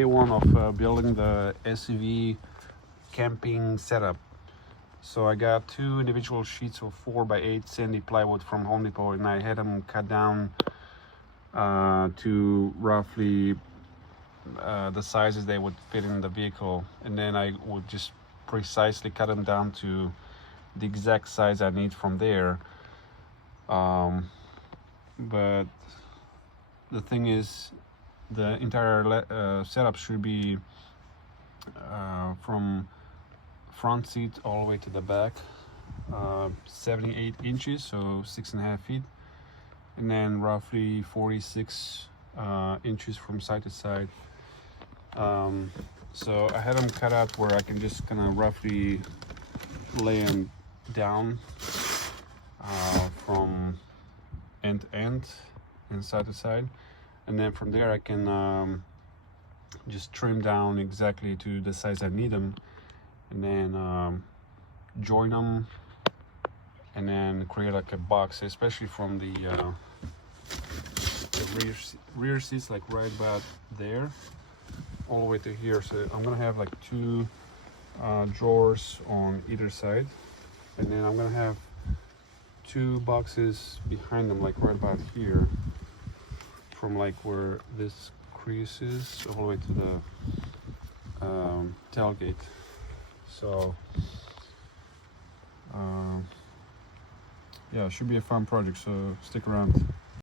Day one of building the SUV camping setup. So I got two individual sheets of 4x8 sandy plywood from Home Depot, and I had them cut down to roughly the sizes they would fit in the vehicle, and then I would just precisely cut them down to the exact size I need from there. But the thing is, the entire setup should be from front seat all the way to the back, 78 inches, so 6.5 feet, and then roughly 46 inches from side to side. So I had them cut out where I can just kind of roughly lay them down from end to end and side to side, and then from there I can just trim down exactly to the size I need them, and then join them, and then create like a box, especially from the rear seats, like right about there all the way to here. So I'm gonna have like two drawers on either side, and then I'm gonna have two boxes behind them, like right about here, from like where this crease is all the way to the tailgate. So yeah, it should be a fun project, so stick around.